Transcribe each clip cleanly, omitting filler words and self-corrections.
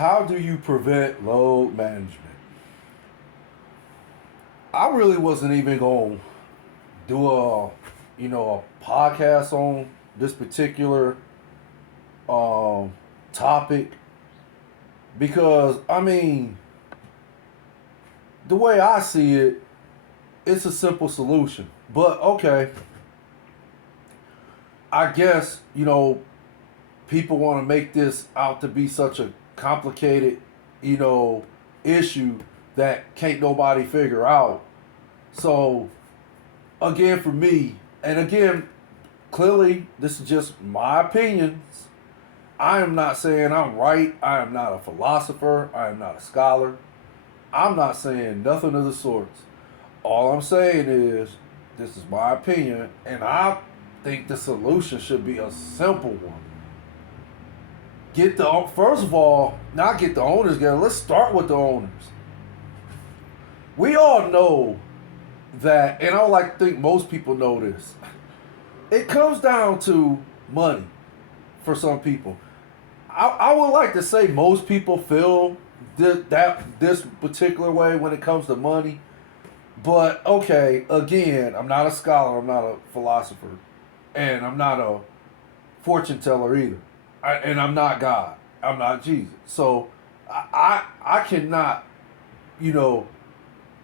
How do you prevent load management? I really wasn't even going to do a podcast on this particular um, topic because I mean, the way I see it, it's a simple solution. But okay, I guess people want to make this out to be such a complicated, you know, issue that can't nobody figure out. So again, for me, and again, clearly this is just my opinions. I am not saying I'm right. I am not a philosopher. I am not a scholar. I'm not saying nothing of the sorts. All I'm saying is this is my opinion, and I think the solution should be a simple one. Get the first of all, not get the owners together. Let's start with the owners. We all know that, and I would like to think most people know this. It comes down to money for some people. I would like to say most people feel this particular way when it comes to money. But okay, again, I'm not a scholar, I'm not a philosopher, and I'm not a fortune teller either. And I'm not God. I'm not Jesus. So I cannot, you know,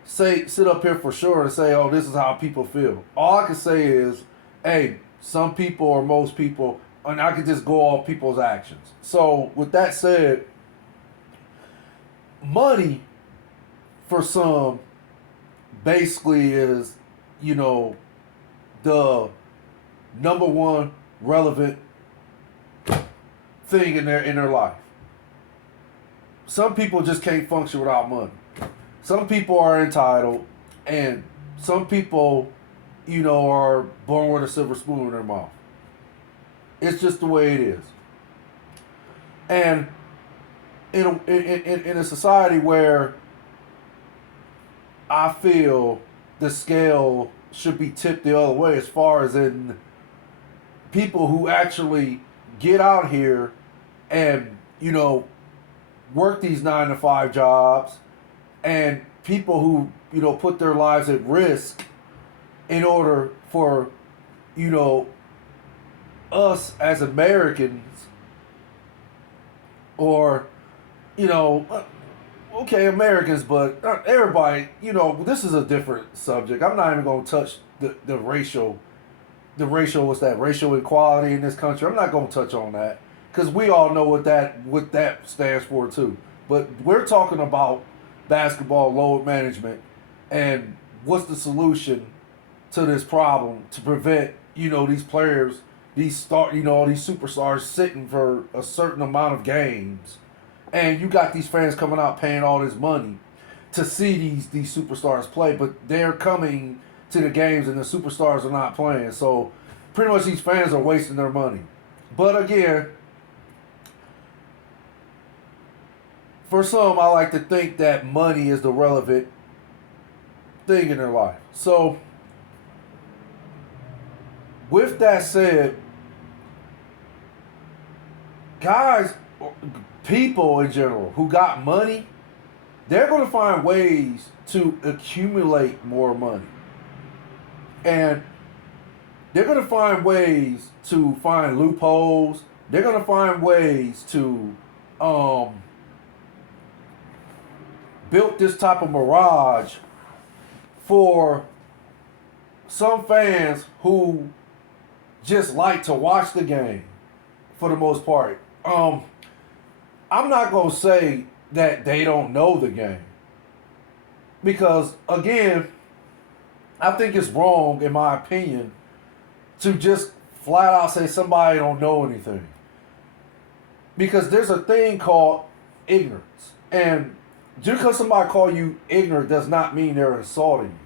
say sit up here for sure and say, oh, this is how people feel. All I can say is, hey, some people or most people, and I can just go off people's actions. So with that said, money for some basically is, you know, the number one relevant thing in their life. Some people just can't function without money. Some people are entitled, and some people, are born with a silver spoon in their mouth. It's just the way it is. And in a society where I feel the scale should be tipped the other way, as far as in people who actually get out here and work these 9 to 5 jobs, and people who put their lives at risk in order for us as Americans, or okay, Americans, but not everybody. This is a different subject. I'm not even going to touch the racial, what's that, racial equality in this country. I'm not going to touch on that because we all know what that stands for too. But we're talking about basketball load management and what's the solution to this problem to prevent these players, all these superstars sitting for a certain amount of games, and you got these fans coming out paying all this money to see these superstars play, but they're coming to the games and the superstars are not playing. So pretty much these fans are wasting their money. But again, for some, I like to think that money is the relevant thing in their life. So with that said, guys, people in general who got money, they're going to find ways to accumulate more money. And they're going to find ways to find loopholes. They're going to find ways to build this type of mirage for some fans who just like to watch the game for the most part. I'm not going to say that they don't know the game, because again, I think it's wrong, in my opinion, to just flat out say somebody don't know anything. Because there's a thing called ignorance. And just because somebody call you ignorant does not mean they're insulting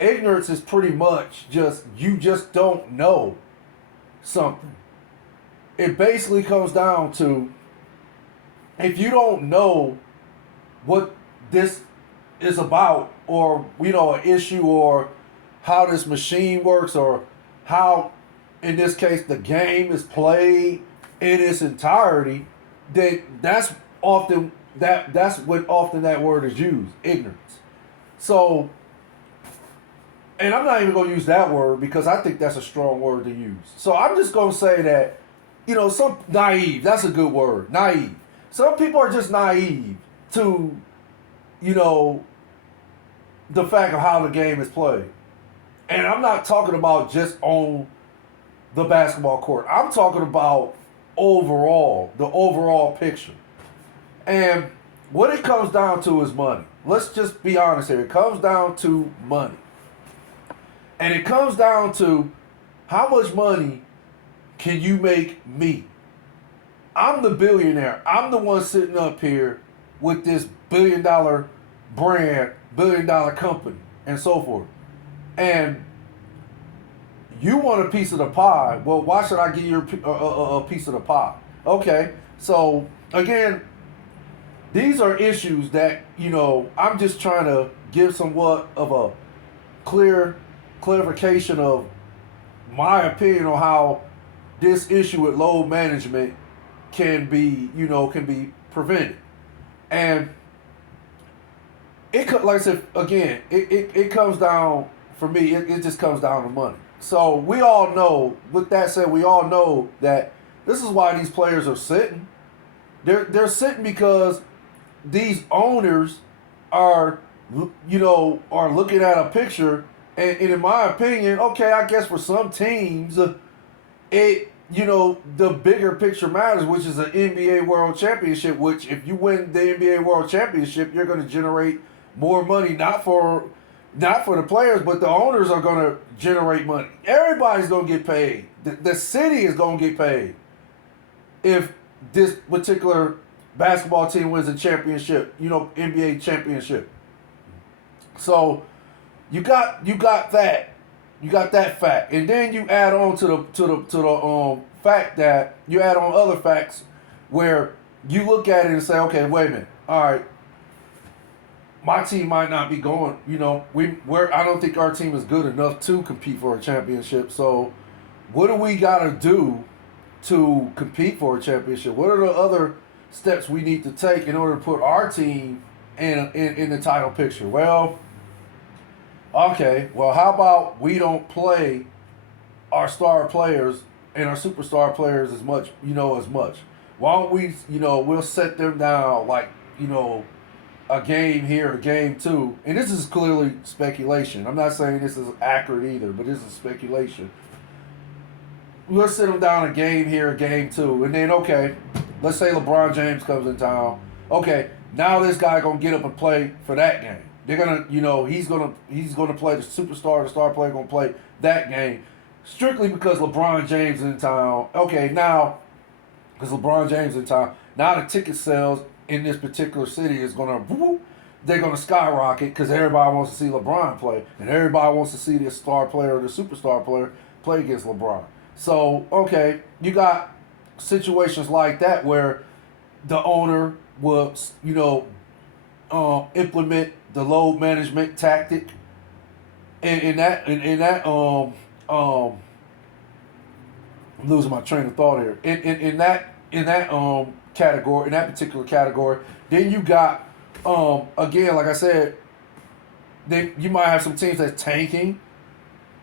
you. Ignorance is pretty much just, you just don't know something. It basically comes down to, if you don't know what this is about, or an issue, or how this machine works, or how, in this case, the game is played in its entirety, then that's often that's what often that word is used, ignorance. So, and I'm not even going to use that word because I think that's a strong word to use. So I'm just going to say that, some naive. That's a good word, naive. Some people are just naive to, you know, the fact of how the game is played. And I'm not talking about just on the basketball court. I'm talking about overall, the overall picture. And what it comes down to is money. Let's just be honest here. It comes down to money. And it comes down to how much money can you make me? I'm the billionaire. I'm the one sitting up here with this $1 billion brand, $1 billion company, and so forth. And you want a piece of the pie. Well, why should I give you a piece of the pie? Okay. So, again, these are issues that, I'm just trying to give somewhat of a clarification of my opinion on how this issue with load management can be prevented. And like I said, again, it comes down, for me, it just comes down to money. So we all know, with that said, we all know that this is why these players are sitting. They're sitting because these owners are, are looking at a picture, and in my opinion, okay, I guess for some teams, the bigger picture matters, which is an NBA World Championship, which if you win the NBA World Championship, you're going to generate more money, not for the players, but the owners are going to generate money. Everybody's going to get paid. The city is going to get paid if this particular basketball team wins a championship, NBA championship. So you got that. You got that fact, and then you add on to the fact that you add on other facts where you look at it and say, okay, wait a minute, all right, my team might not be going. I don't think our team is good enough to compete for a championship. So, what do we got to do to compete for a championship? What are the other steps we need to take in order to put our team in the title picture? Well, okay, well, how about we don't play our star players and our superstar players as much, as much? Why don't we, we'll set them down like, a game here, a game two. And this is clearly speculation. I'm not saying this is accurate either, but this is speculation. We'll set them down a game here, a game two. And then, okay, let's say LeBron James comes in town. Okay, now this guy going to get up and play for that game. They're gonna, he's gonna play the superstar, the star player gonna play that game, strictly because LeBron James is in town. Okay, now because LeBron James is in town, now the ticket sales in this particular city is they're gonna skyrocket because everybody wants to see LeBron play, and everybody wants to see this star player or the superstar player play against LeBron. So okay, you got situations like that where the owner will, implement the load management tactic, and in that I'm losing my train of thought here. In that category, in that particular category, then you got again, like I said, you might have some teams that's tanking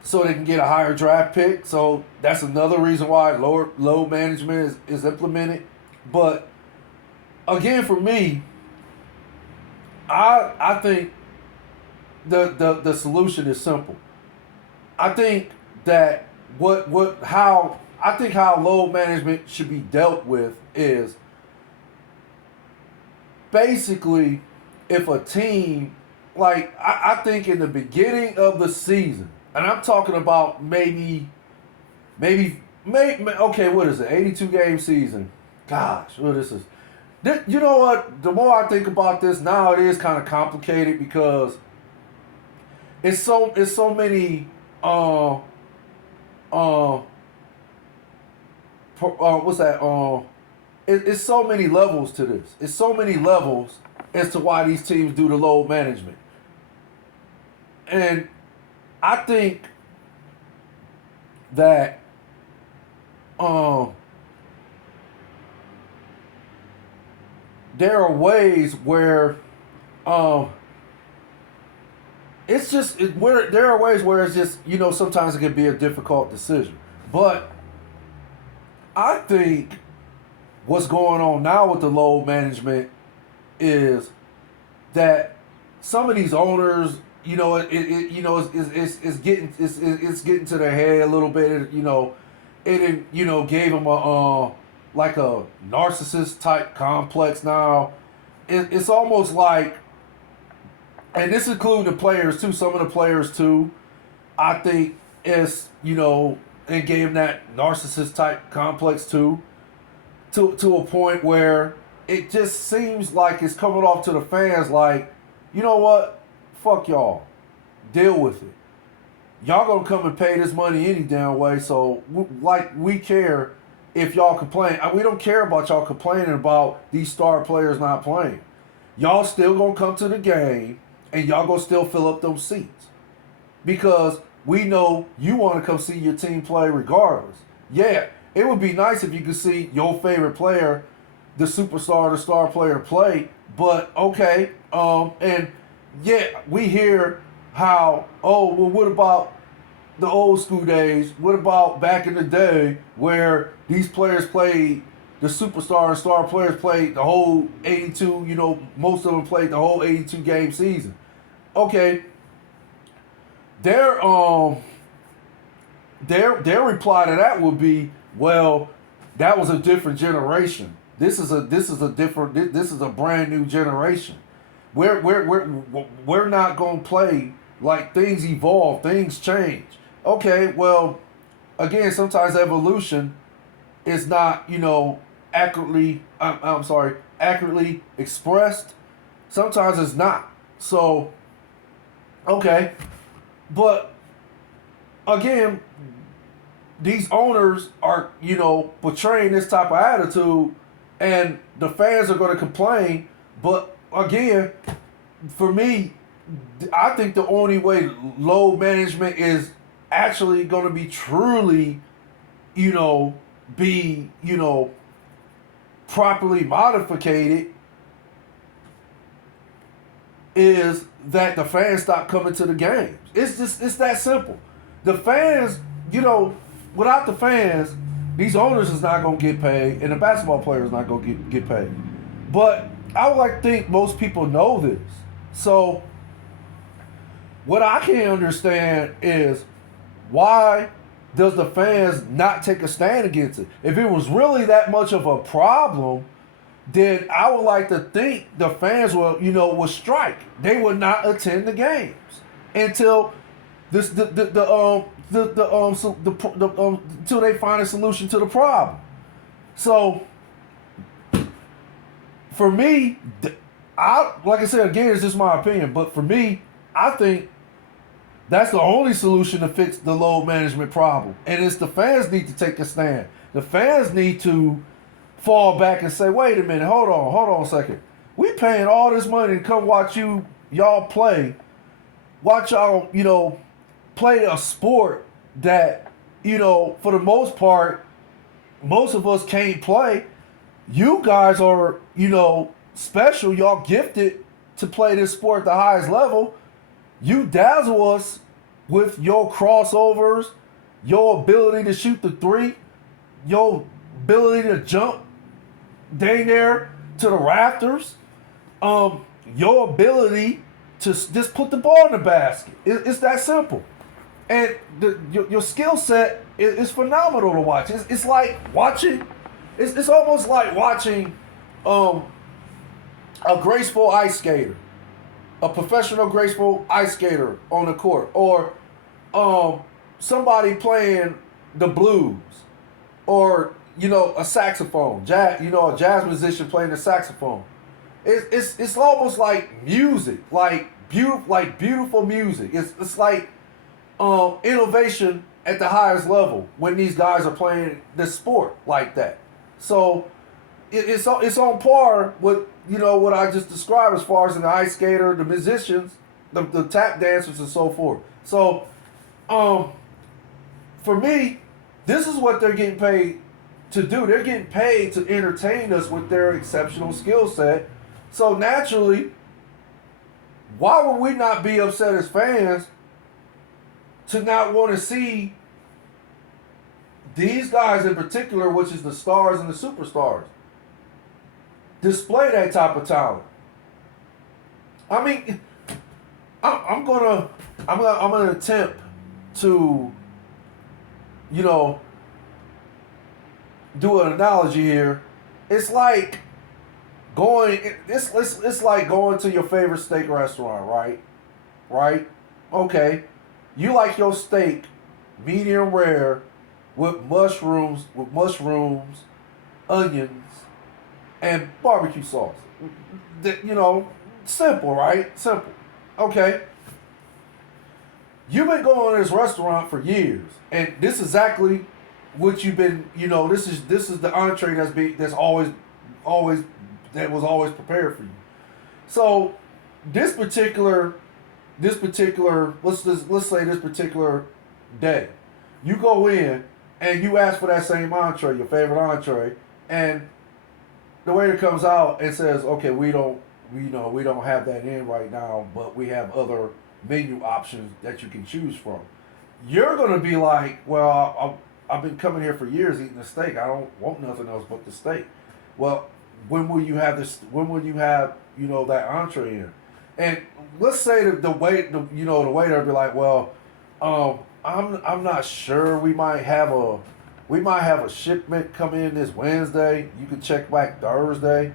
so they can get a higher draft pick. So that's another reason why load management is implemented. But again, for me, I think the solution is simple. I think that how load management should be dealt with is basically if a team, like I think in the beginning of the season, and I'm talking about maybe okay, what is it, 82 game season? Gosh, what is this? You know what? The more I think about this now, it is kind of complicated because it's so many what's that it's so many levels to this. It's so many levels as to why these teams do the load management, and I think that there are ways where um, it's just where there are ways where it's just sometimes it can be a difficult decision. But I think what's going on now with the load management is that some of these owners, it's getting to their head a little bit. Gave them a like a narcissist type complex now. It's almost like, and this includes the players too. Some of the players too, I think and gave them that narcissist type complex too, to a point where it just seems like it's coming off to the fans like, you know what, fuck y'all, deal with it. Y'all gonna come and pay this money any damn way. So we care if y'all complain. We don't care about y'all complaining about these star players not playing. Y'all still gonna come to the game and y'all gonna still fill up those seats because we know you want to come see your team play regardless. Yeah, it would be nice if you could see your favorite player, the superstar, the star player play. But okay, and yeah, we hear how, oh, well, what about the old school days? What about back in the day where these players played, the superstar and star players played the whole 82, most of them played the whole 82 game season. Okay. Their reply to that would be, well, that was a different generation. This is a brand new generation. We're not gonna play like things evolve, things change. Okay, well, again, sometimes evolution is not accurately accurately expressed. Sometimes it's not. So okay, but again, these owners are portraying this type of attitude, and the fans are going to complain. But again, for me, I think the only way load management is actually going to be truly, properly modified is that the fans stop coming to the games. It's that simple. The fans, without the fans, these owners is not going to get paid, and the basketball players not going to get paid. But I would like to think most people know this. So what I can't understand is why does the fans not take a stand against it? If it was really that much of a problem, then I would like to think the fans would strike. They would not attend the games until until they find a solution to the problem. So for me, like I said again, it's just my opinion, but for me, I think that's the only solution to fix the load management problem. And it's the fans need to take a stand. The fans need to fall back and say, wait a minute, hold on a second. We paying all this money to come watch y'all play. Watch y'all, play a sport that, for the most part, most of us can't play. You guys are, special. Y'all gifted to play this sport at the highest level. You dazzle us with your crossovers, your ability to shoot the three, your ability to jump dang near to the rafters, your ability to just put the ball in the basket. It's that simple. And your skill set is phenomenal to watch. It's like watching, it's almost like watching a graceful ice skater, a professional graceful ice skater on the court, or somebody playing the blues, or a saxophone, a jazz musician playing the saxophone. It's almost like music, like beautiful music. It's like innovation at the highest level when these guys are playing this sport like that. So it's on par with what I just described as far as the ice skater, the musicians, the tap dancers, and so forth. So for me, this is what they're getting paid to do. They're getting paid to entertain us with their exceptional skill set. So naturally, why would we not be upset as fans to not want to see these guys in particular, which is the stars and the superstars, display that type of talent? I mean, I'm gonna attempt to, you know, do an analogy here. It's like it's like going to your favorite steak restaurant, right? Right? Okay. You like your steak medium rare with mushrooms, onions, and barbecue sauce. You know, simple, right? Simple. Okay. You've been going to this restaurant for years, and this is exactly what you've been. You know, this is the entree that's always that was always prepared for you. So this particular let's say this particular day, you go in and you ask for that same entree, your favorite entree, and the waiter comes out and says, "Okay, we don't have that in right now, but we have other menu options that you can choose from." You're gonna be like, "Well, I've been coming here for years eating the steak. I don't want nothing else but the steak." Well, when will you have this? When will you have that entree in? And let's say the waiter will be like, "Well, I'm not sure. We might have a shipment come in this Wednesday. You can check back Thursday,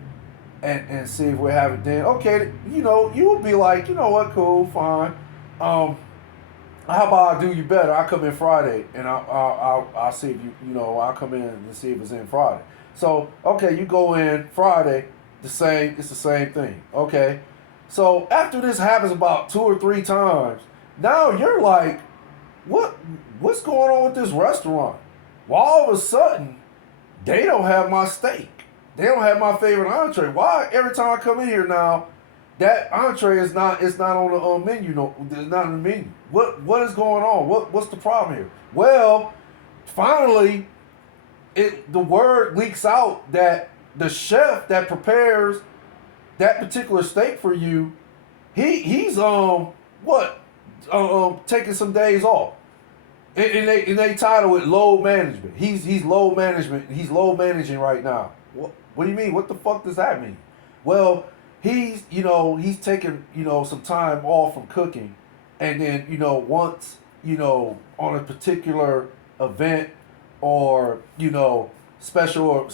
and see if we have it then." Okay, you will be like, "You know what? Cool, fine. How about I do you better? I come in Friday, and I'll see if I'll come in and see if it's in Friday." So okay, you go in Friday, it's the same thing. Okay, so after this happens about 2 or 3 times, now you're like, what's going on with this restaurant? Well, all of a sudden, they don't have my steak. They don't have my favorite entree. Why every time I come in here now, that entree is not on the menu? No, it's not in the menu. What is going on? What's the problem here? Well, finally, the word leaks out that the chef that prepares that particular steak for you, he's taking some days off. And they title it load management. He's load management. He's load managing right now. What do you mean? What the fuck does that mean? Well, he's taking some time off from cooking, and then once on a particular event or special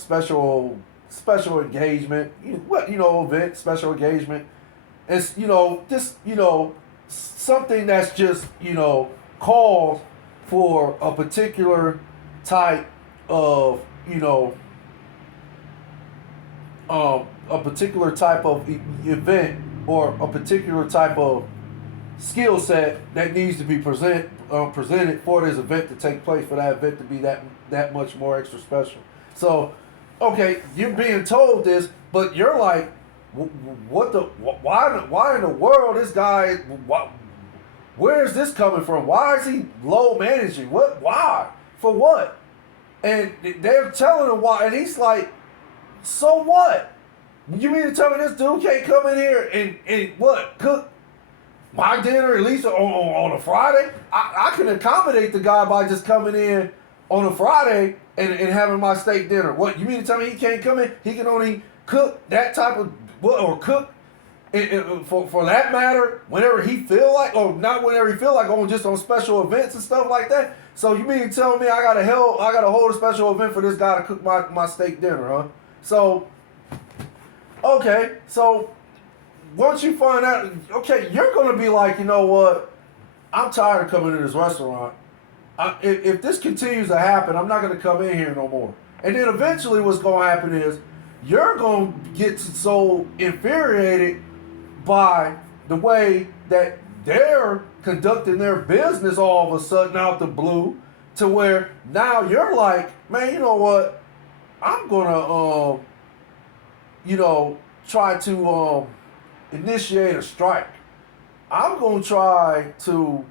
engagement, event, special engagement, it's just something that's just calls for a particular type of a particular type of event or a particular type of skill set that needs to be presented for this event to take place, for that event to be that much more extra special. So, okay, you're being told this, but you're like, why in the world this guy? Where is this coming from? Why is he low managing? Why? For what? And they're telling him why, and he's like, so what? You mean to tell me this dude can't come in here and cook my dinner at least on a Friday? I can accommodate the guy by just coming in on a Friday and having my steak dinner. What, you mean to tell me he can't come in? He can only cook that type of, or cook for that matter whenever he feel like, or not whenever he feel like, just on special events and stuff like that. So you mean to tell me I gotta hold a special event for this guy to cook my steak dinner, huh? So, okay, so once you find out, okay, you're going to be like, you know what, I'm tired of coming to this restaurant. If this continues to happen, I'm not going to come in here no more. And then eventually what's going to happen is you're going to get so infuriated by the way that they're conducting their business all of a sudden out the blue, to where now you're like, man, you know what? I'm gonna, try to initiate a strike. I'm gonna try to,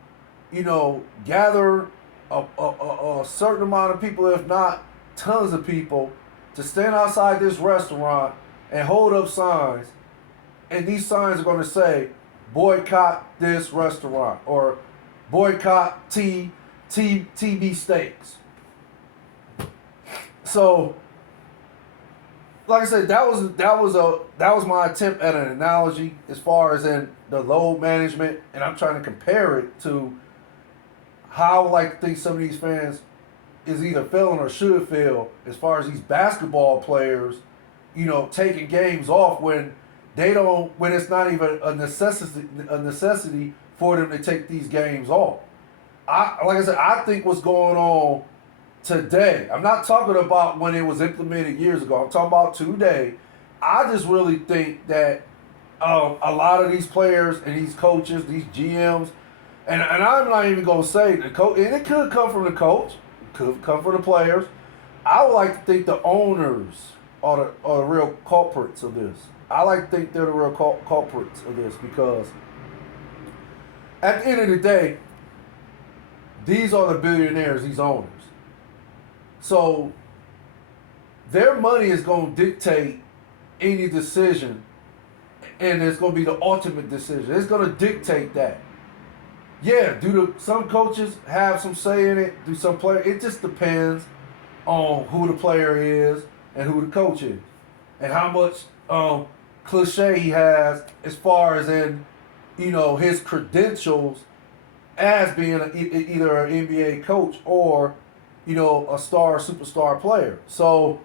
gather a certain amount of people, if not tons of people to stand outside this restaurant and hold up signs, and these signs are going to say, boycott this restaurant or boycott TB Steaks. So, like I said, that was my attempt at an analogy as far as in the load management, and I'm trying to compare it to how I think some of these fans is either feeling or should feel as far as these basketball players, taking games off when when it's not even a necessity for them to take these games off. Like I said, I think what's going on today, I'm not talking about when it was implemented years ago, I'm talking about today. I just really think that a lot of these players and these coaches, these GMs, and I'm not even going to say the coach, and it could come from the coach, could come from the players. I would like to think the owners are the real culprits of this. I like to think they're the real culprits of this because at the end of the day, these are the billionaires, these owners. So their money is going to dictate any decision, and it's going to be the ultimate decision. It's going to dictate that. Yeah, some coaches have some say in it? Do some players? It just depends on who the player is and who the coach is, and how much cliche he has as far as in, his credentials as being either an NBA coach or, a superstar player. So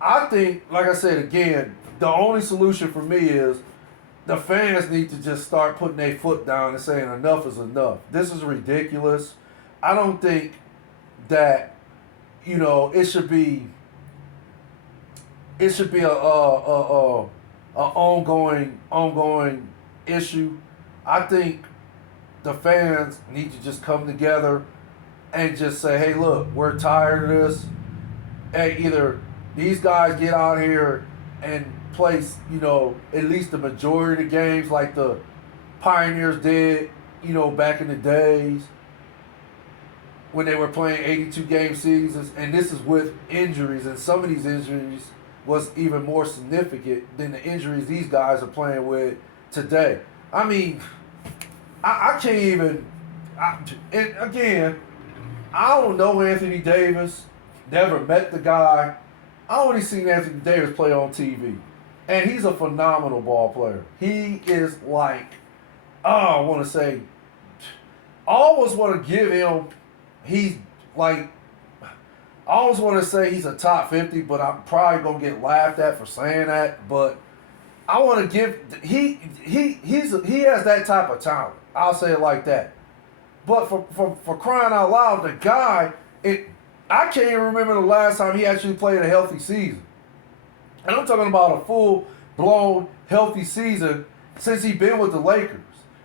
I think, like I said again, the only solution for me is the fans need to just start putting their foot down and saying enough is enough. This is ridiculous. I don't think that, it should be a ongoing issue. I think the fans need to just come together and just say, hey, look, we're tired of this. Hey, either these guys get out here and play, at least the majority of the games like the Pioneers did, back in the days when they were playing 82-game seasons. And this is with injuries, and some of these injuries was even more significant than the injuries these guys are playing with today. I mean, I can't even. And again, I don't know Anthony Davis. Never met the guy. I only seen Anthony Davis play on TV, and he's a phenomenal ball player. He is like, I want to say, I almost want to give him. He's like, I always want to say he's a top 50, but I'm probably gonna get laughed at for saying that. But I want to give he has that type of talent. I'll say it like that. But for crying out loud, the guy, I can't even remember the last time he actually played a healthy season. And I'm talking about a full-blown healthy season since he's been with the Lakers.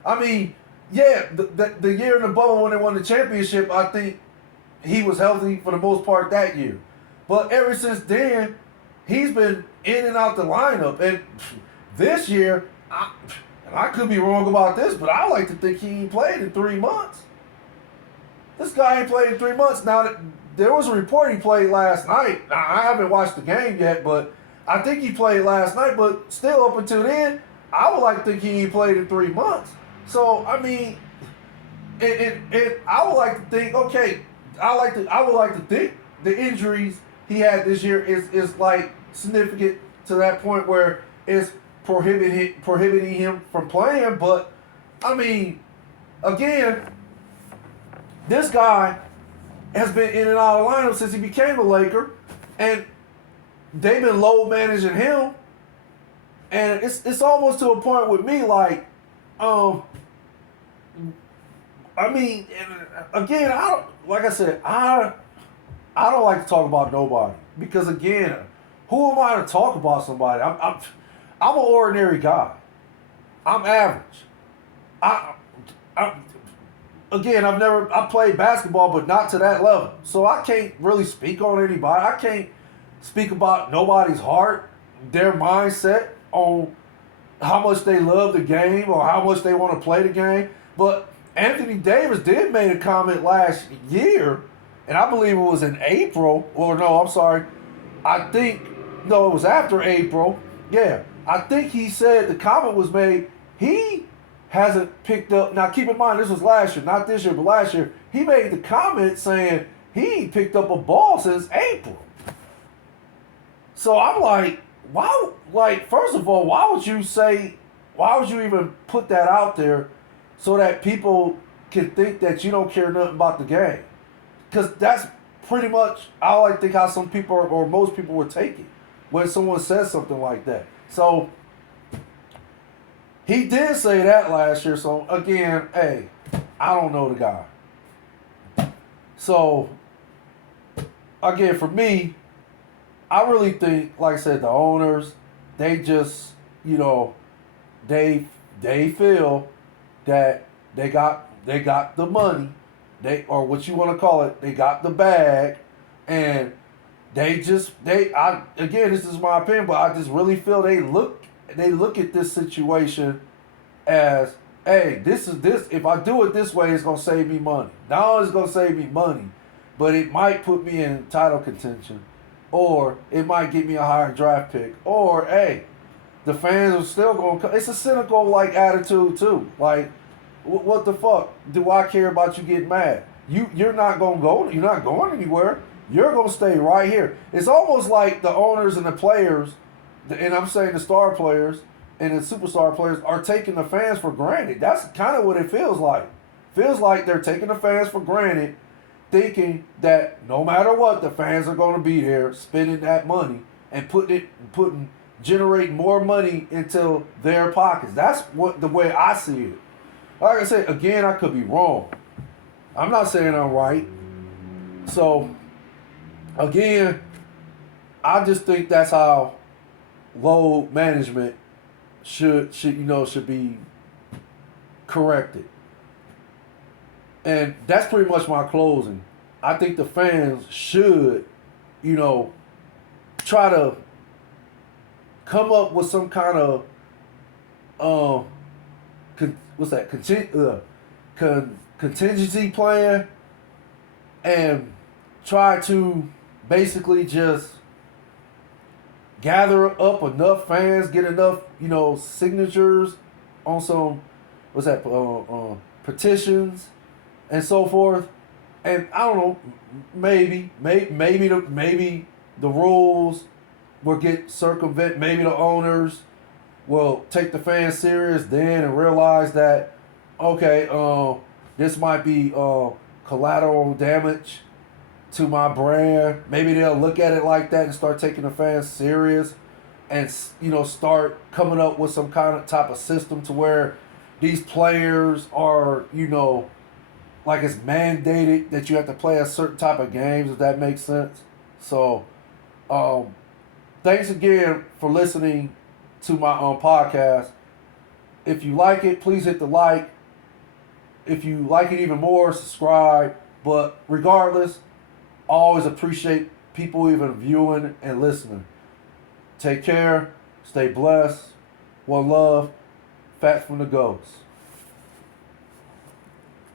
I mean, yeah, the year in the bubble when they won the championship, I think he was healthy for the most part that year. But ever since then, he's been in and out the lineup. And this year, I could be wrong about this, but I like to think he ain't played in 3 months. This guy ain't played in 3 months. Now, there was a report he played last night. Now, I haven't watched the game yet, but I think he played last night. But still, up until then, I would like to think he ain't played in 3 months. So, I mean, I would like to think, okay, I would like to think the injuries he had this year is like significant to that point where it's prohibiting him from playing. But I mean, again, this guy has been in and out of lineup since he became a Laker, and they've been low managing him. And it's almost to a point with me like, I mean, again, I don't like to talk about nobody because again, who am I to talk about somebody? I'm an ordinary guy. I'm average. I played basketball, but not to that level. So I can't really speak on anybody. I can't speak about nobody's heart, their mindset on how much they love the game or how much they want to play the game. But Anthony Davis did make a comment last year and I believe it was in April. Or no, I'm sorry. I think no, it was after April. Yeah, I think he said the comment was made. He hasn't picked up. Now, keep in mind, this was last year, not this year, but last year. He made the comment saying he ain't picked up a ball since April. So I'm like, why? Like, first of all, why would you say? Why would you even put that out there so that people can think that you don't care nothing about the game? Because that's pretty much I like think how some people or most people would take it when someone says something like that. So he did say that last year. So again, hey, I don't know the guy. So again, for me, I really think, like I said, the owners, they just, you know, they feel that they got the money, they or what you want to call it, they got the bag, and I again, this is my opinion, but I just really feel they look at this situation as, hey, this if I do it this way, it's gonna save me money. Not only is it gonna save me money, but it might put me in title contention, or it might get me a higher draft pick, or hey, the fans are still going to. It's a cynical like attitude too. Like, what the fuck do I care about you getting mad? You're not gonna go. You're not going anywhere. You're gonna stay right here. It's almost like the owners and the players, and I'm saying the star players and the superstar players are taking the fans for granted. That's kind of what it feels like. Feels like they're taking the fans for granted, thinking that no matter what, the fans are going to be there spending that money and putting generating more money into their pockets. That's what the way I see it. Like I said, again, I could be wrong. I'm not saying I'm right. So again, I just think that's how load management should be corrected. And that's pretty much my closing. I think the fans should, try to come up with some kind of what's that contingency plan, and try to basically just gather up enough fans, get enough signatures on some petitions and so forth. And I don't know, maybe the rules will get circumvent. Maybe the owners will take the fans serious then and realize that, okay, this might be collateral damage to my brand. Maybe they'll look at it like that and start taking the fans serious, and start coming up with some kind of type of system to where these players are like it's mandated that you have to play a certain type of games, if that makes sense. So thanks again for listening to my podcast. If you like it, please hit the like. If you like it even more, subscribe. But regardless, I always appreciate people even viewing and listening. Take care. Stay blessed. One love. Fat from the Ghost.